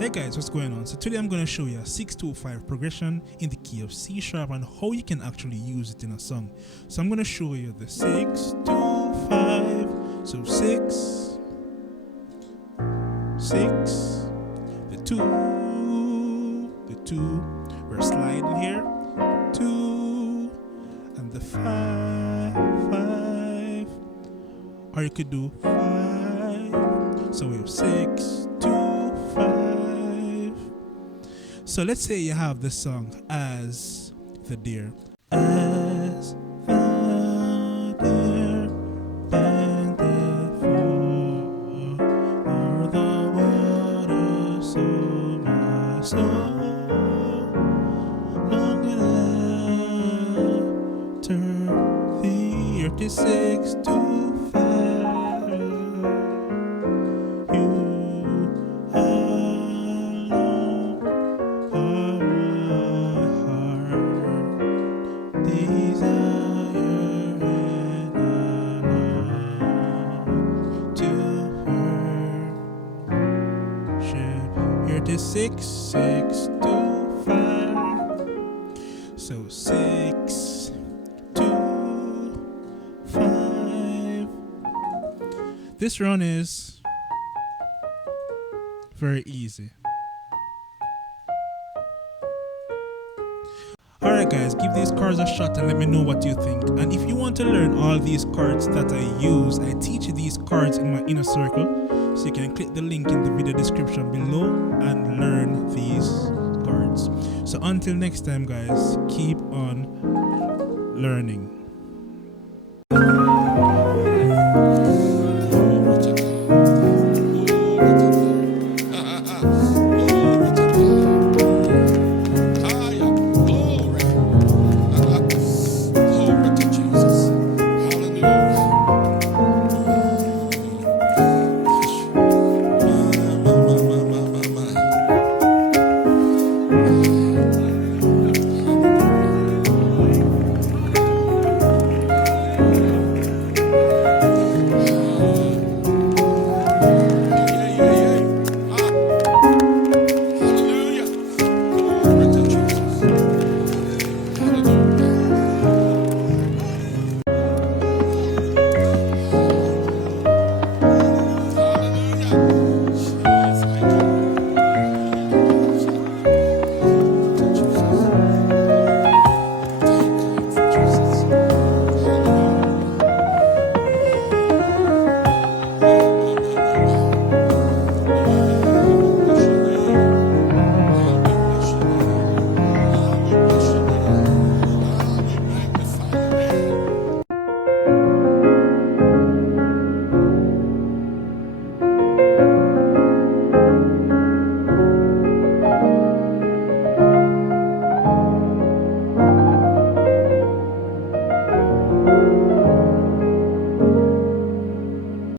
Hey guys, what's going on? So today I'm going to show you a 6-2-5 progression in the key of C sharp and how you can actually use it in a song. So I'm going to show you the 6-2-5. So 6, 6, the 2, we're sliding here, 2, and the 5, 5, or you could do 5. So we have 6, 2, 5. So let's say you have the song as the deer. As the deer panted for the water, so my soul longing after thee. 36 to 5. Here to 6, 6, 2, 5. So 6, 2, 5. This run is very easy. Alright guys, give these chords a shot and let me know what you think. And if you want to learn all these chords that I use, I teach you these chords in my inner circle. So you can click the link in the video description below and learn these chords. So until next time guys, keep on learning.